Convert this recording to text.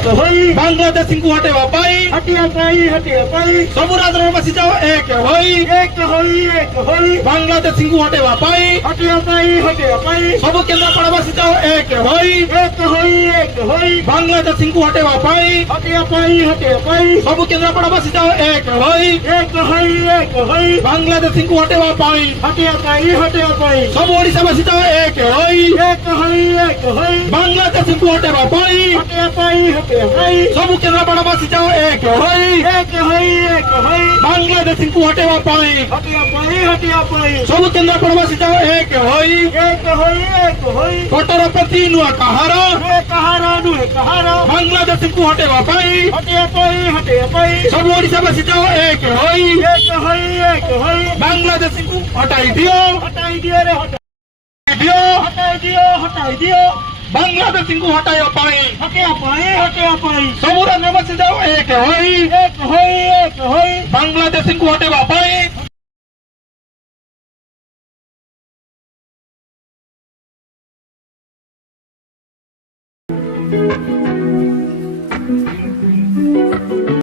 एक होई बांग्लादेश को हटेवा पाई हटिया पाई सबु राष्ट्र बसी जाओ एक होई बांग्लादेश को हटेवा पाई हटिया पाई सबु केन्द्रापड़ा बसी जाओ एक होई बांग्लादेश को हटेवा पाई हटिया पाई सबु केन्द्रापड़ा बसी जाओ एक होई बांग्लादेश को हटेवा पाई हटिया पाई सबु ओडिशा बसी जाओ एक होई बांग्लादेश को हटेवा पाई हटिया पाई सबु केन्द्रापड़ा बसी जाओ एक होई बांग्लादेश को हटेवा पाई हटिया पाई सबु केन्द्रापड़ा बसी जाओ एक होई कटर प्रति नुआ कहार बांग्लादेश को हटेवा पाई हटिया पाई सबु ओडिशा बसी जाओ एक होई बांग्लादेश को हटाई दियो हटाई दियो रे हटाई दियो बांग्लादेश को हटाया पाई हटिया पाई सबु राज्य बसी जाओ एक होई बांग्लादेश को हटेवा पाई